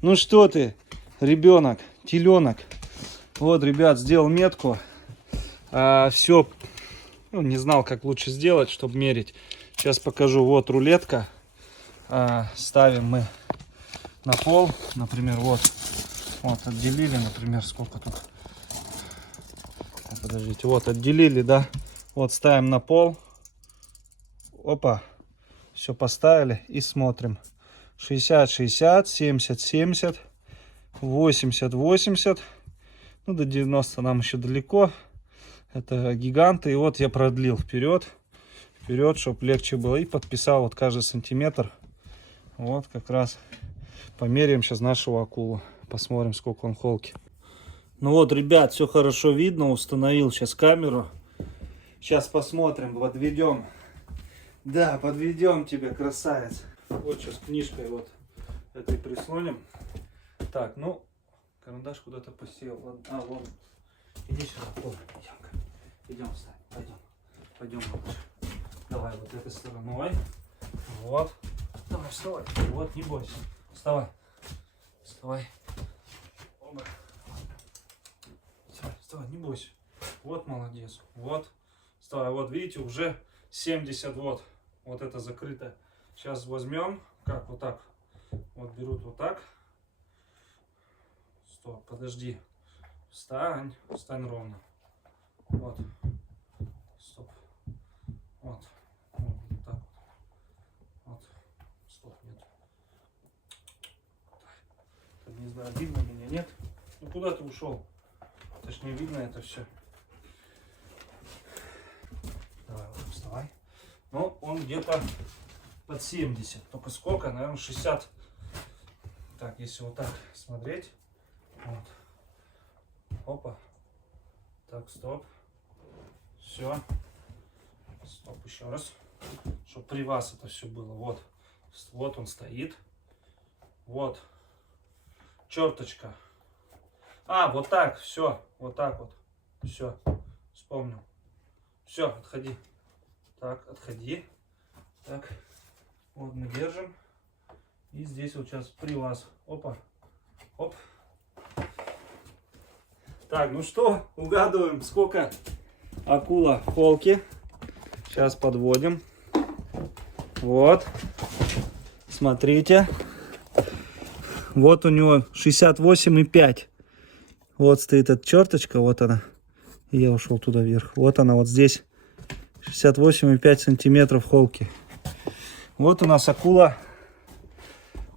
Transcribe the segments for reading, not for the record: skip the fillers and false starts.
Ну что ты, ребенок, теленок. Вот, ребят, сделал метку. Все, не знал, как лучше сделать, чтобы мерить. Сейчас покажу. Вот рулетка. Ставим мы на пол. Например, вот отделили, например, сколько тут. Подождите, вот отделили, да. Вот ставим на пол. Опа. Все поставили и смотрим. 60-60, 70-70, 80-80. Ну, до 90 нам еще далеко. Это гиганты. И вот я продлил вперед, чтобы легче было. И подписал вот каждый сантиметр. Вот как раз померяем сейчас нашу акулу. Посмотрим, сколько он холки. Ну вот, ребят, все хорошо видно. Установил сейчас камеру. Сейчас посмотрим, подведем. Да, подведем тебя, красавец. Вот сейчас книжкой вот этой прислоним. Так, ну, карандаш куда-то посел. Вон. Иди сюда, идем-ка. Идем, встань, пойдем. Давай вот этой стороной. Вот. Давай, вставай. Вот, не бойся. Вставай. Оба. Вставай, не бойся. Вот, молодец. Вот. Вставай. Вот, видите, уже 70 вот. Вот это закрыто. Сейчас возьмем, как вот так. Вот берут вот так. Стоп, подожди. Встань ровно. Вот. Стоп. Вот так вот. Стоп, нет. Не знаю, видно меня, нет? Ну куда ты ушел? Точнее, видно это все. Давай, вот, вставай. Ну, он где-то под 70. Только сколько? Наверное, 60. Так, если вот так смотреть. Вот. Опа. Так, стоп. Все. Стоп, еще раз. Чтобы при вас это все было. Вот. Вот он стоит. Вот. Черточка. Вот так. Все. Вот так вот. Все. Вспомнил. Все, отходи. Так, отходи. Так. Вот мы держим. И здесь вот сейчас при вас. Опа. Оп. Так, ну что, угадываем, сколько акула холки. Сейчас подводим. Вот. Смотрите. Вот у него 68,5. Вот стоит эта черточка, вот она. И я ушел туда вверх. Вот она вот здесь. 68,5 сантиметров холки. Вот у нас акула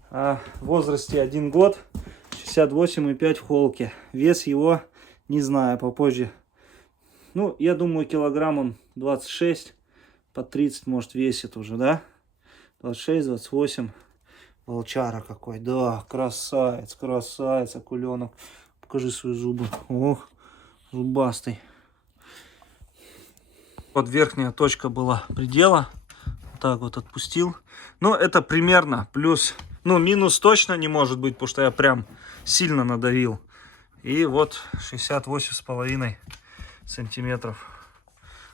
в возрасте 1 год. 68,5 в холке. Вес его, не знаю, попозже. Ну, я думаю, килограмм он 26, по 30 может весит уже, да? 26-28. Волчара какой, да, красавец, акуленок. Покажи свои зубы. Ох, зубастый. Вот верхняя точка была предела. Так вот отпустил. Но это примерно плюс, ну минус точно не может быть, потому что я прям сильно надавил. И вот 68,5 сантиметров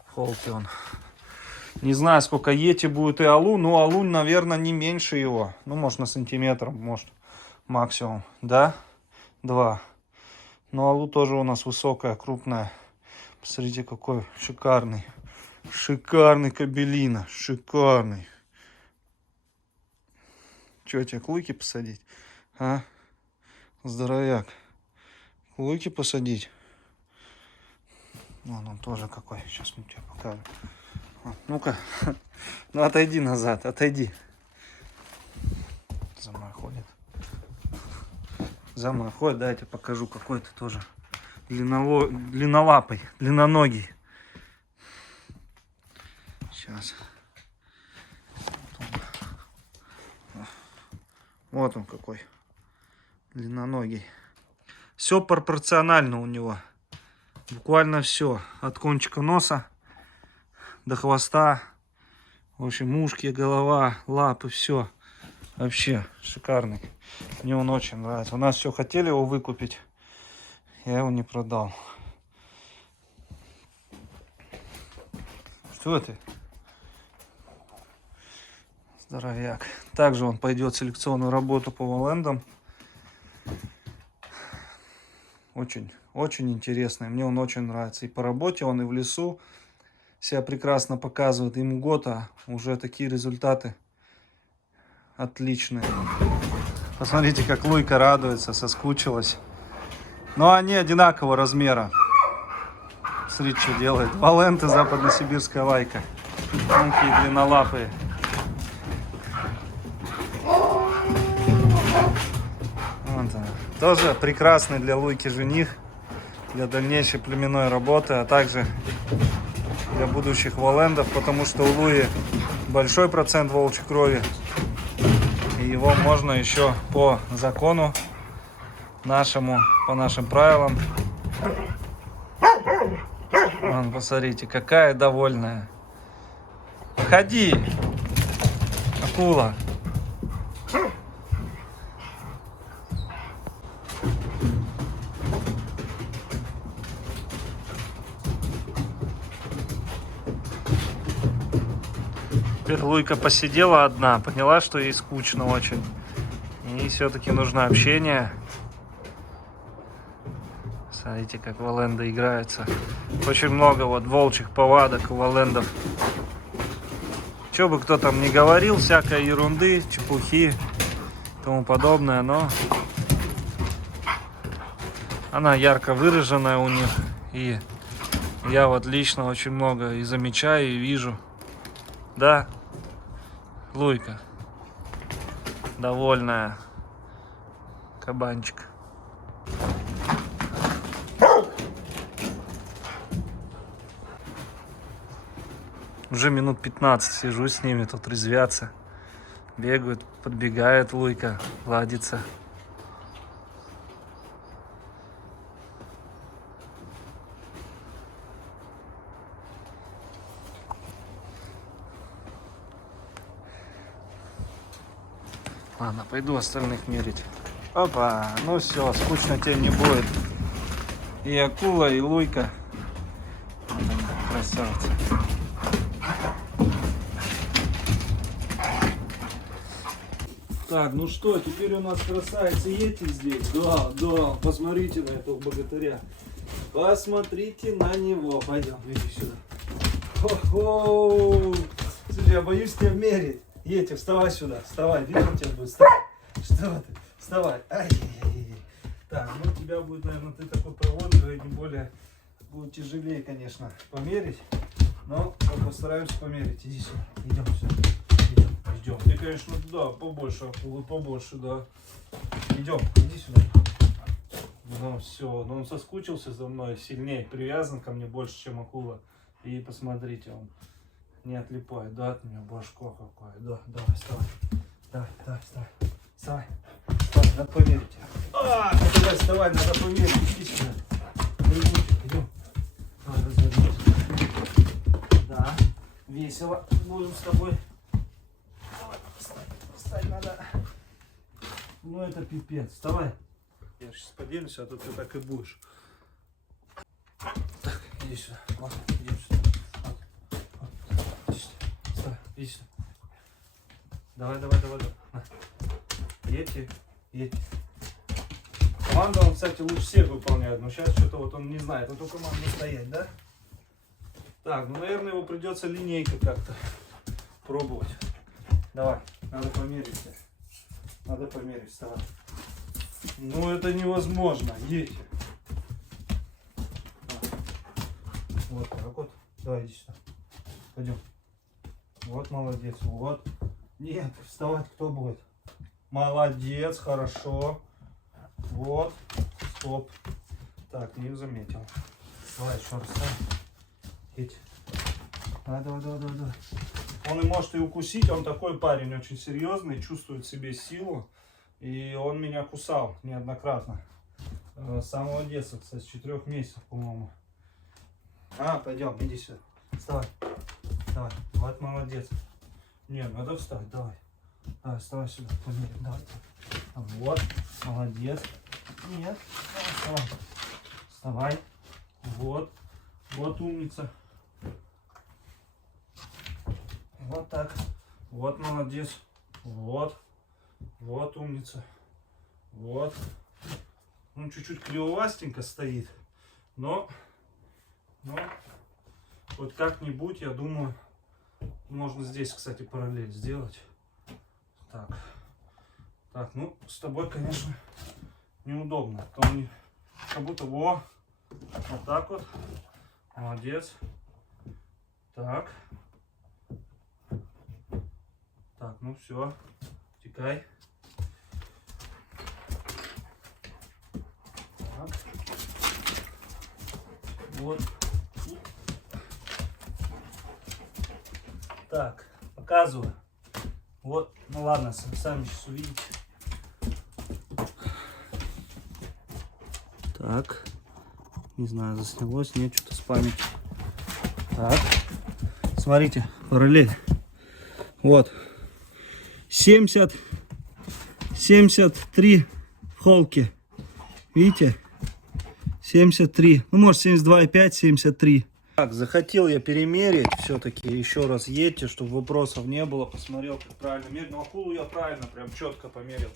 холки он. Не знаю, сколько йети будет и алу, но алу, наверное, не меньше его. Ну, может, на сантиметр, может, максимум. Да? 2. Но алу тоже у нас высокая, крупная. Посмотрите, какой шикарный. Шикарный кобелина. Шикарный. Че, тебе клыки посадить? А? Здоровяк. Клыки посадить? Вон он тоже какой. Сейчас мы тебе покажем. Ну-ка, ну отойди назад, отойди. За мной ходит. Да, я тебе покажу, какой ты тоже длиннолапый, длинноногий. Сейчас. Вот он какой. Длинноногий. Все пропорционально у него. Буквально все. От кончика носа до хвоста. В общем, ушки, голова, лапы, все. Вообще шикарный. Мне он очень нравится. У нас все хотели его выкупить. Я его не продал. Что ты? Здоровяк. Также он пойдет в селекционную работу по Воллендам. очень интересный. Мне он очень нравится. И по работе он, и в лесу себя прекрасно показывает. Ему год, а уже такие результаты отличные. Посмотрите, как Луйка радуется, соскучилась. Но они одинакового размера. Смотрите, что делает. Валенты, западносибирская лайка. Тонкие, длиннолапые. Вот он. Тоже прекрасный для Луйки жених. Для дальнейшей племенной работы, а также для будущих волендов. Потому что у Луи большой процент волчьей крови. И его можно еще по закону нашему, по нашим правилам. Вон, посмотрите, какая довольная. Ходи, акула. Теперь Луйка посидела одна, поняла, что ей скучно очень. И все-таки нужно общение. Смотрите, как воленды играются. Очень много вот волчьих повадок у волендов. Что бы кто там ни говорил, всякой ерунды, чепухи, тому подобное, но она ярко выраженная у них. И я вот лично очень много и замечаю, и вижу. Да, Луйка, довольная кабанчик. Уже минут 15 сижу с ними, тут резвятся. Бегают, подбегает Луйка, ладится. Ладно, пойду остальных мерить. Опа, ну все, скучно тебе не будет. И акула, и Луйка. Вот она, красавица. Так, ну что, теперь у нас красавица Йети здесь. Да, да, посмотрите на этого богатыря. Посмотрите на него. Пойдем, иди сюда. Хо-хо! Слушай, я боюсь тебя мерить. Йети, вставай сюда, вставай, видно тебя будет. Вставай. Что ты? Вставай. Ай-яй-яй. Так, ну тебя будет, наверное, ты такой проворный, не более будет тяжелее, конечно, померить. Но постараемся померить. Иди сюда. Идем сюда. Идем. Ты, конечно, туда побольше, акулы побольше, да. Идем, иди сюда. Ну все, ну он соскучился за мной сильнее, привязан ко мне больше, чем акула. И посмотрите, он не отлипает, да, от меня башко какое. Да, давай, вставай. Давай, давай, вставай. Вставай. Вставай, надо померить тебя. Ну давай, вставай, надо померить. Иди сюда. Идем. Давай, развернись. Да, весело будем с тобой. Встать надо. Ну это пипец. Вставай. Я сейчас поделюсь, а то ты так и будешь. Так, иди сюда. Вот, иди сюда. Вот. Иди сюда. Вставай, иди сюда. Давай. Йети. Команду он, кстати, лучше всех выполняет. Но сейчас что-то вот он не знает. Вот только команду стоять, да? Так, ну, наверное, его придется линейкой как-то пробовать. Давай, надо померить. Надо померить, вставай. Ну это невозможно, Йети. Вот так вот. Давай, иди сюда. Пойдем. Вот молодец, вот. Нет, вставать кто будет? Молодец, хорошо. Вот. Стоп. Так, не заметил. Давай еще раз. Йети. Давай. Он и может и укусить, он такой парень очень серьезный, чувствует в себе силу. И он меня кусал неоднократно. С самого детства, кстати, с 4 месяцев, по-моему. Пойдем, иди сюда. Вставай. Давай, вот молодец. Не, надо встать, давай. Давай, вставай сюда, померим, давай. Вот, молодец. Нет, вставай. Вставай. Вот, вот умница. Вот так. Вот молодец. Вот. Вот умница. Вот. Он чуть-чуть кривовастенько стоит, но вот как-нибудь, я думаю, можно здесь, кстати, параллель сделать. Так, ну, с тобой, конечно, неудобно. Потом как будто вот так вот. Молодец. Так, ну все, текай. Так. Вот. Так, показываю. Вот, ну ладно, сами сейчас увидите. Так, не знаю, заснялось, нет, что-то с памяти. Так, смотрите, параллель. Вот, 73 в холке. Видите? 73. Ну, может, 72,5, 73. Так, захотел я перемерить все-таки. Еще раз едьте, чтобы вопросов не было. Посмотрел, как правильно мерить. Ну, акулу я правильно, прям четко померил.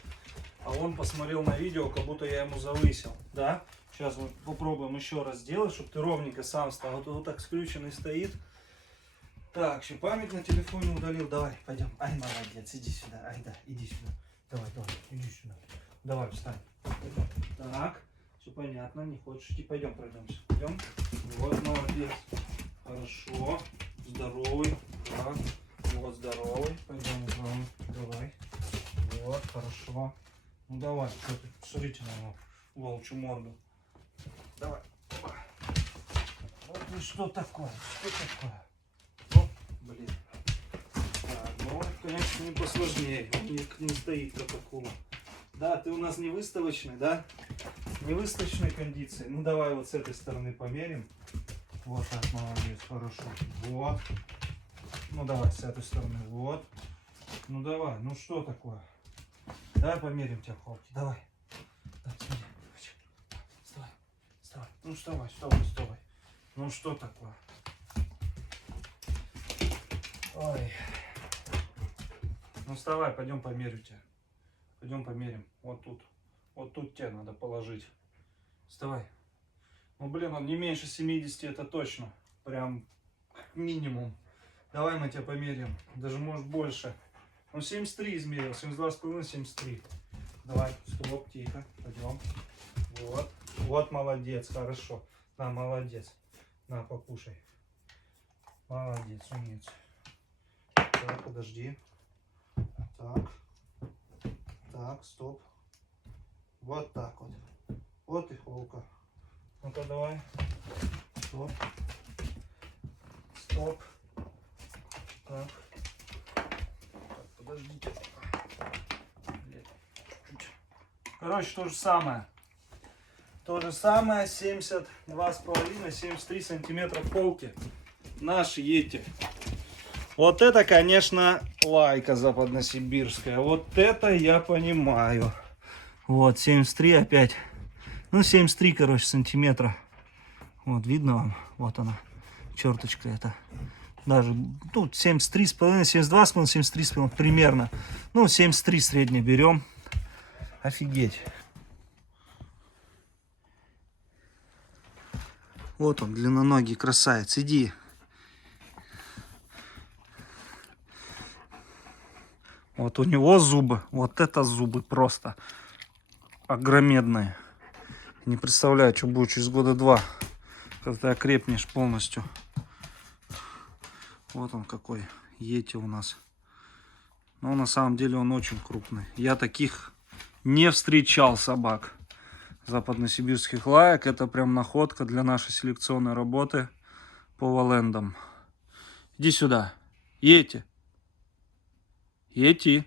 А он посмотрел на видео, как будто я ему завысил. Да? Сейчас мы попробуем еще раз сделать, чтобы ты ровненько сам стал. Вот так скрюченный стоит. Так, еще память на телефоне удалил. Давай, пойдем. Ай, молодец, иди сюда. Ай, да, иди сюда. Давай, иди сюда. Давай, встань. Так, все понятно, не хочешь идти. Пойдем пройдемся. Пойдем. Вот, молодец. Хорошо. Здоровый. Так. Вот, здоровый. Пойдем, давай. Вот, хорошо. Ну давай, что ты? Посмотрите на его волчью морду. Давай. Вот ну что такое? Что такое? Ну, блин. Так, ну, конечно, не посложнее. Он не стоит, как акула. Да, ты у нас не выставочный, да? Не выставочной кондиции. Ну, давай вот с этой стороны померим. Вот так, молодец, хорошо. Вот. Ну, давай с этой стороны. Вот. Ну, давай, ну что такое? Давай померим тебя в холке. Давай. Так, смотри. Вставай. Ну, вставай. Ну, что такое? Ой. Ну, вставай, пойдем померю тебя. Пойдем померим. Вот тут. Вот тут тебе надо положить. Вставай. Ну, блин, он не меньше 70, это точно. Прям минимум. Давай мы тебя померим. Даже может больше. Ну, 73 измерил. 72,5, 73. Давай, стоп, тихо. Пойдем. Вот. Вот, молодец, хорошо. На, молодец. На, покушай. Молодец, умница. Так, подожди. Так, стоп. Вот так вот. Вот и холка. Ну-ка, давай. Стоп. Так. Подождите. Короче, то же самое. 72,5-73 сантиметра холки. Наш Йети. Вот это, конечно, лайка западносибирская. Вот это я понимаю. Вот, 73 опять. Ну, 73, короче, сантиметра. Вот, видно вам? Вот она, черточка эта. Даже, тут 73,5, 72,5, 73,5 примерно. Ну, 73 средний берем. Офигеть. Вот он, длинноногий красавец. Иди. Вот у него зубы. Вот это зубы просто огромедные. Не представляю, что будет через года два, когда ты окрепнешь полностью. Вот он какой Йети у нас. Но на самом деле он очень крупный. Я таких не встречал собак. Западносибирских лаек. Это прям находка для нашей селекционной работы по валендам. Иди сюда. Йети. Йети.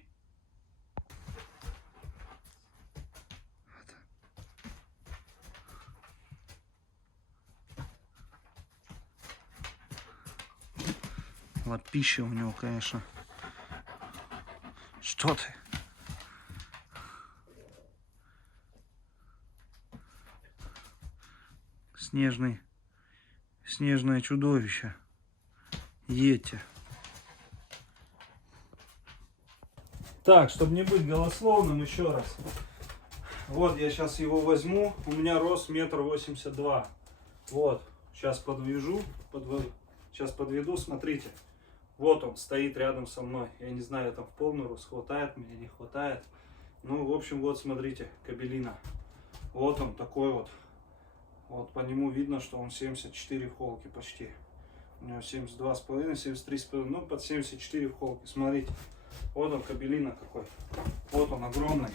Лапища у него, конечно. Что ты? Снежное чудовище. Йети. Так, чтобы не быть голословным, еще раз. Вот я сейчас его возьму. У меня рост 1,82 м. Вот. Сейчас подвяжу. Сейчас подведу. Смотрите. Вот он стоит рядом со мной. Я не знаю, там в полный рост хватает меня, не хватает. Ну, в общем, вот смотрите, кабелина. Вот он такой вот. Вот по нему видно, что он 74 в холке почти. У него 72,5, 73,5, ну под 74 в холке. Смотрите. Вот он кабелина какой. Вот он огромный.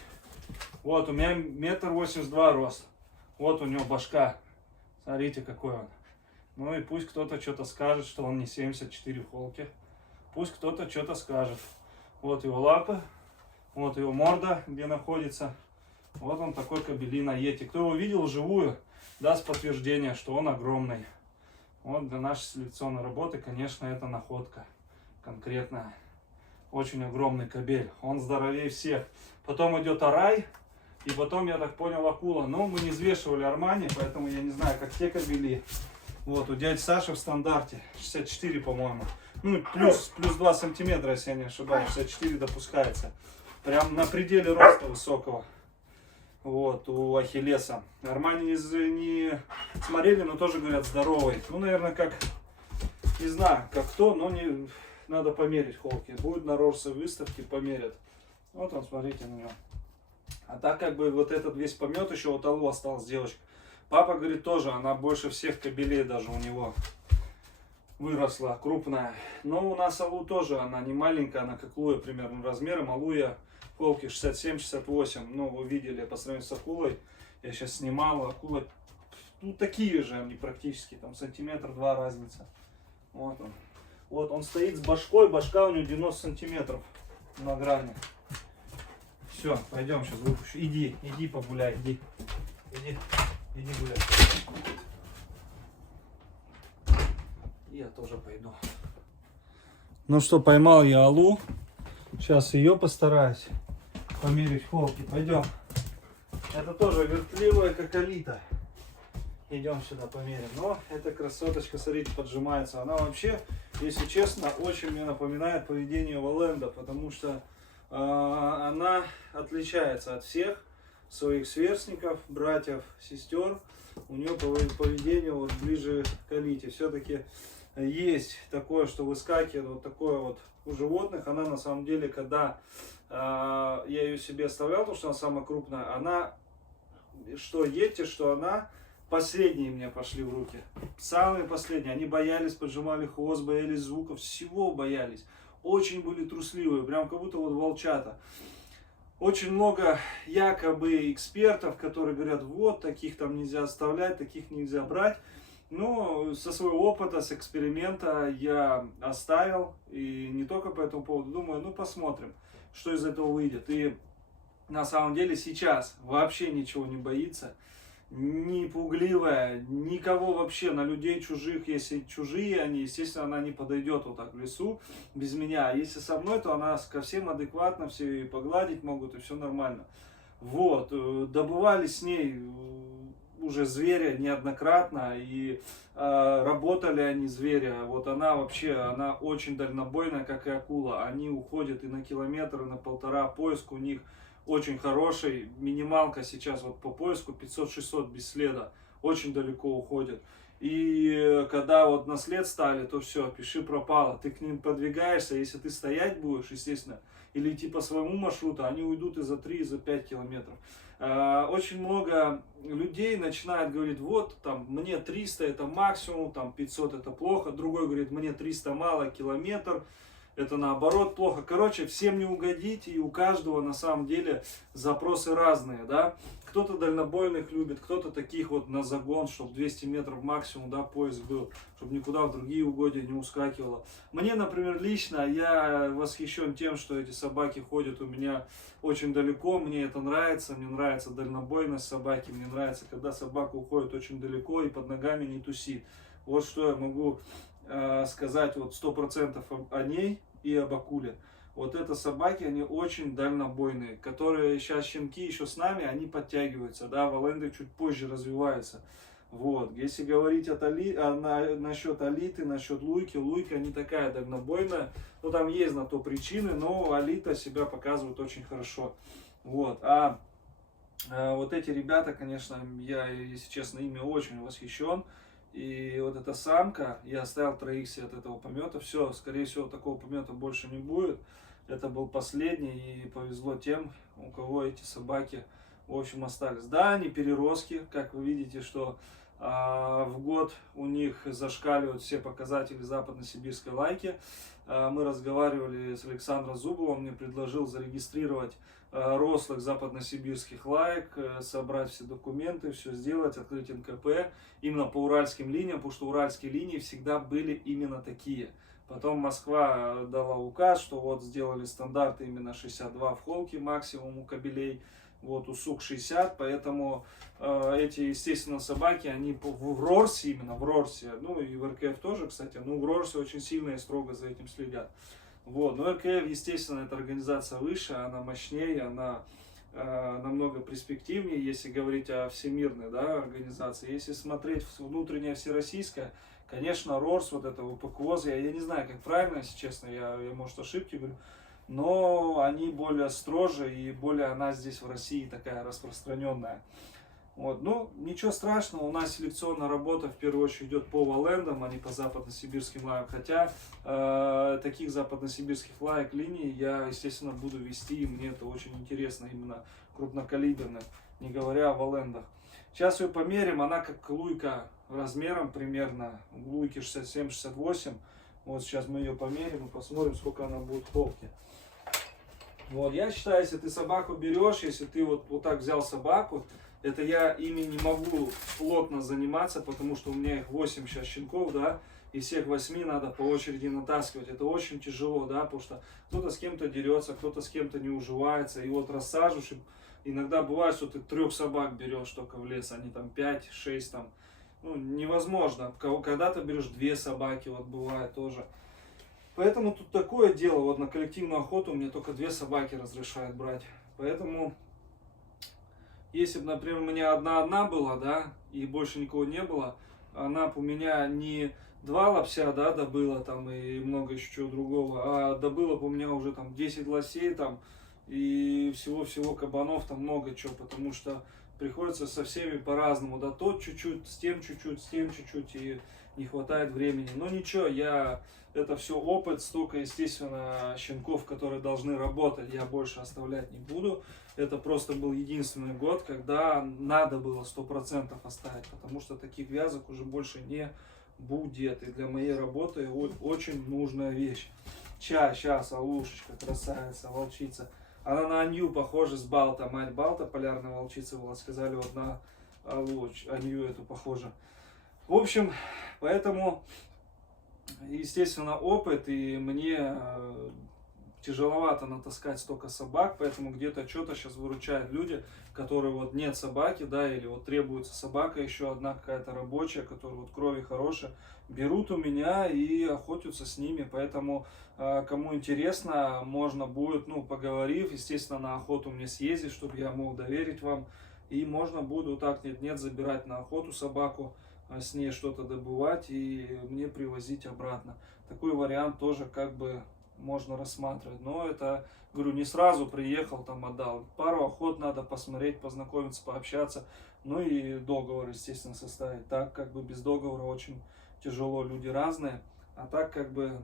Вот у меня 1,82 м рост. Вот у него башка. Смотрите, какой он. Ну и пусть кто-то что-то скажет, что он не 74 в холке. Пусть кто-то что-то скажет. Вот его лапы. Вот его морда, где находится. Вот он такой кабелина йети. Кто его видел вживую, даст подтверждение, что он огромный. Вот для нашей селекционной работы, конечно, это находка конкретная. Очень огромный кабель. Он здоровее всех. Потом идет арай. И потом, я так понял, акула. Но мы не взвешивали Армани, поэтому я не знаю, как те кабели. Вот, у дяди Саши в стандарте 64, по-моему. Ну, плюс 2 сантиметра, если я не ошибаюсь. 64 допускается. Прям на пределе роста высокого. Вот, у Ахиллеса. Армани не смотрели, но тоже говорят здоровый. Ну, наверное, как, не знаю, как кто, но не надо померить холки. Будет на Рорсе выставке, померят. Вот он, смотрите на него. А так как бы вот этот весь помет еще вот Аллу осталась девочка. Папа говорит тоже, она больше всех кабелей даже у него выросла, крупная. Но у нас Алу тоже, она не маленькая, она как Луя примерно размером. Алуя холки 67-68. Ну, вы видели по сравнению с акулой. Я сейчас снимал, акула, ну, такие же они практически, там сантиметр-два разница. Вот он. Вот он стоит с башкой, башка у него 90 сантиметров на грани. Все, пойдем сейчас выпущу. Иди погуляй, иди гуляй. Я тоже пойду. Ну что, поймал я Алу. Сейчас ее постараюсь померить холки. Пойдем. Это тоже вертливая, как Алита. Идем сюда померим. Но эта красоточка, смотрите, поджимается. Она вообще, если честно, очень мне напоминает поведение Валенда, потому что она отличается от всех своих сверстников, братьев, сестер. У нее поведение вот ближе к Алите. Все-таки есть такое, что выскакивает вот такое вот у животных. Она на самом деле, когда я ее себе оставлял, потому что она самая крупная, она, что Йети, что она, последние мне пошли в руки. Самые последние. Они боялись, поджимали хвост, боялись звуков, всего боялись. Очень были трусливые, прям как будто вот волчата. Очень много якобы экспертов, которые говорят, вот, таких там нельзя оставлять, таких нельзя брать. Но со своего опыта, с эксперимента я оставил. И не только по этому поводу. Думаю, ну посмотрим, что из этого выйдет. И на самом деле сейчас вообще ничего не боится. Не пугливая, никого вообще, на людей чужих, если чужие они, естественно, она не подойдет вот так в лесу без меня. А если со мной, то она ко всем адекватно, все и погладить могут, и все нормально. Вот, добывали с ней уже зверя неоднократно, и работали они зверя. Вот она вообще, она очень дальнобойная, как и акула. Они уходят и на километр, и на полтора, поиск у них очень хороший. Минималка сейчас вот по поиску 500-600 без следа. Очень далеко уходят. И когда вот на след стали, то все, пиши пропало. Ты к ним подвигаешься, если ты стоять будешь, естественно, или идти по своему маршруту, они уйдут и за 3, и за 5 километров. Очень много людей начинают говорить, вот там мне 300 это максимум, там 500 это плохо. Другой говорит, мне 300 мало, километр. Это наоборот плохо. Короче, всем не угодить, и у каждого на самом деле запросы разные, да. Кто-то дальнобойных любит, кто-то таких вот на загон, чтобы 200 метров максимум, да, поиск был, чтобы никуда в другие угодья не ускакивало. Мне, например, лично, я восхищен тем, что эти собаки ходят у меня очень далеко, мне это нравится, мне нравится дальнобойность собаки, мне нравится, когда собака уходит очень далеко и под ногами не тусит. Вот что я могу сказать вот 100% о ней и об акуле. Вот это собаки, они очень дальнобойные, которые сейчас щенки еще с нами, они подтягиваются, да, валенды чуть позже развиваются. Вот, если говорить насчет Алиты, насчет Луйка не такая дальнобойная, ну там есть на то причины, но Алита себя показывает очень хорошо. Вот, а Вот эти ребята, конечно, я, если честно, ими очень восхищен. И вот эта самка, я оставил троих себе от этого помета. Все, скорее всего, такого помета больше не будет. Это был последний, и повезло тем, у кого эти собаки, в общем, остались. Да, они переростки, как вы видите, что в год у них зашкаливают все показатели западно-сибирской лайки. Мы разговаривали с Александром Зубовым, он мне предложил зарегистрировать рослых западно-сибирских лаек, собрать все документы, все сделать, открыть НКП именно по уральским линиям, потому что уральские линии всегда были именно такие. Потом Москва дала указ, что вот сделали стандарты именно 62 в холке максимум у кобелей, вот у сук 60, поэтому эти, естественно, собаки, они в Рорсе, именно в Рорсе, ну и в РКФ тоже, кстати, но в Рорсе очень сильно и строго за этим следят. Вот. Но РКФ, естественно, это организация выше, она мощнее, она намного перспективнее, если говорить о всемирной, да, организации. Если смотреть внутреннее всероссийское, конечно, РОРС, вот это ВПКОЗ, я не знаю, как правильно, если честно, я может, ошибки говорю, но они более строже и более она здесь в России такая распространенная. Вот. Ну, ничего страшного, у нас селекционная работа в первую очередь идет по валендам, а не по западно-сибирским лаям. Хотя таких западно-сибирских лаек линий я, естественно, буду вести, и мне это очень интересно, именно крупнокалиберных, не говоря о валендах. Сейчас ее померим, она как луйка размером примерно, луйки 67-68. Вот сейчас мы ее померим и посмотрим, сколько она будет в холке. Вот, я считаю, если ты собаку берешь, если ты вот так взял собаку, это я ими не могу плотно заниматься, потому что у меня их 8 сейчас щенков, да, и всех 8 надо по очереди натаскивать. Это очень тяжело, да, потому что кто-то с кем-то дерется, кто-то с кем-то не уживается, и вот рассаживаешь. Иногда бывает, что ты 3 собак берешь только в лес, они там 5-6 там, ну, невозможно. Когда-то берешь 2 собаки, вот бывает тоже. Поэтому тут такое дело, вот на коллективную охоту мне только 2 собаки разрешают брать. Поэтому, если бы, например, у меня одна была, да, и больше никого не было, она бы у меня не 2 лося, да, добыла там и много еще чего другого, а добыла бы у меня уже там 10 лосей там и всего-всего кабанов там много чего, потому что приходится со всеми по-разному, да, тот чуть-чуть, с тем чуть-чуть, и не хватает времени. Но ничего, это все опыт, столько, естественно, щенков, которые должны работать, я больше оставлять не буду. Это просто был единственный год, когда надо было 100% оставить, потому что таких вязок уже больше не будет. И для моей работы очень нужная вещь. Сейчас, Алушечка, красавица, волчица. Она на Анью похожа с Балта, мать Балта, полярная волчица была, сказали, вот на Анью эту похожа. В общем, поэтому, естественно, опыт, и мне тяжеловато натаскать столько собак, поэтому где-то что-то сейчас выручают люди, которые вот нет собаки, да, или вот требуется собака, еще одна какая-то рабочая, которая вот крови хорошая, берут у меня и охотятся с ними, поэтому кому интересно, можно будет, ну, поговорив, естественно, на охоту мне съездить, чтобы я мог доверить вам, и можно будет вот так нет-нет забирать на охоту собаку, с ней что-то добывать и мне привозить обратно. Такой вариант тоже как бы можно рассматривать. Но это, говорю, не сразу приехал, там отдал. Пару охот надо посмотреть, познакомиться, пообщаться. Ну и договор, естественно, составить. Так как бы без договора очень тяжело, люди разные. А так как бы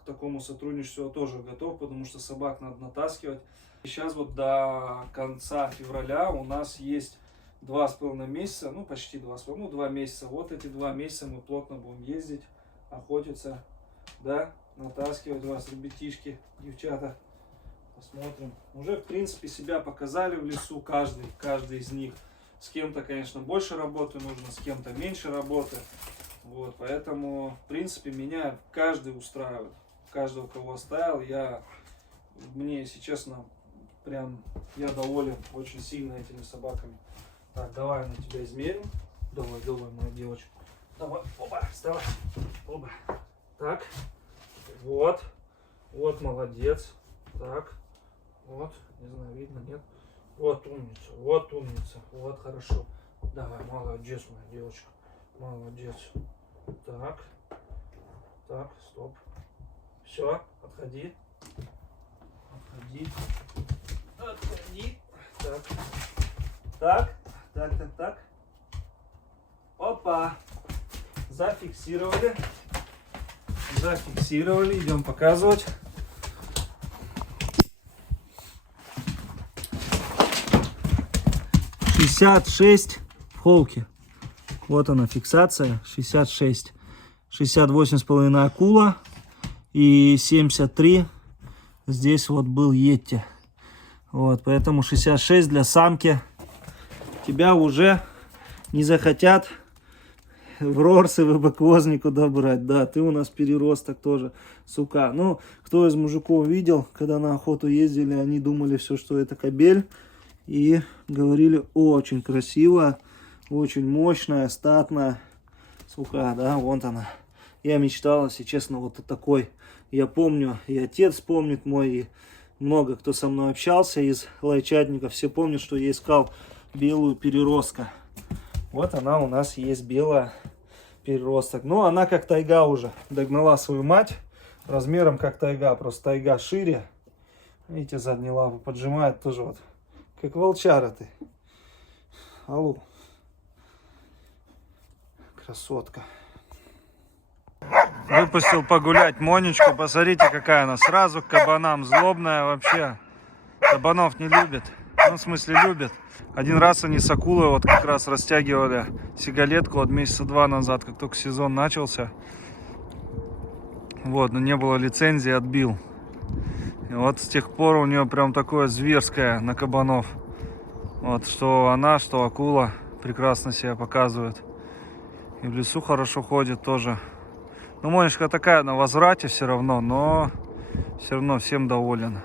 к такому сотрудничеству я тоже готов, потому что собак надо натаскивать. И сейчас вот до конца февраля у нас есть 2,5 месяца, ну почти 2,5, ну 2 месяца. Вот эти 2 месяца мы плотно будем ездить, охотиться, да, натаскивать вас, ребятишки, девчата. Посмотрим. Уже, в принципе, себя показали в лесу, каждый из них. С кем-то, конечно, больше работы нужно, с кем-то меньше работы. Вот, поэтому, в принципе, меня каждый устраивает. Каждого, кого оставил, мне, если честно, прям, я доволен очень сильно этими собаками. Так, давай на тебя измерим. Давай, моя девочка. Давай, оба, вставай. Оба. Так, вот, молодец. Так, вот, не знаю, видно, нет? Вот умница, вот хорошо. Давай, молодец, моя девочка. Молодец. Так, стоп. Все, отходи. Так. Так. Опа. Зафиксировали. Идем показывать. «66» в холке. Вот она фиксация. 66. 68,5 акула. И 73 здесь вот был йети. Вот, поэтому 66 для самки. Тебя уже не захотят в рорсы, в бэквоз никуда брать. Да, ты у нас переросток тоже, сука. Ну, кто из мужиков видел, когда на охоту ездили, они думали все, что это кобель. И говорили, очень красиво, очень мощная, статная. Сука, да, вот она. Я мечтал, если честно, вот о такой. Я помню, и отец помнит мой, и много кто со мной общался из лайчатников. Все помнят, что я искал белую переростка. Вот она у нас есть, белая переросток. Ну, она как тайга уже догнала свою мать. Размером как тайга, просто тайга шире. Видите, задние лапы поджимает тоже вот. Как волчара ты. Алло. Красотка. Выпустил погулять Монечку. Посмотрите, какая она. Сразу к кабанам. Злобная вообще. Кабанов не любит. Ну, в смысле, любит. Один раз они с акулой вот как раз растягивали сигалетку от месяца 2 назад, как только сезон начался. Вот, но не было лицензии, отбил. И вот с тех пор у нее прям такое зверское на кабанов. Вот, что она, что акула прекрасно себя показывают. И в лесу хорошо ходит тоже. Ну, Монечка такая на возврате все равно, но все равно всем доволен.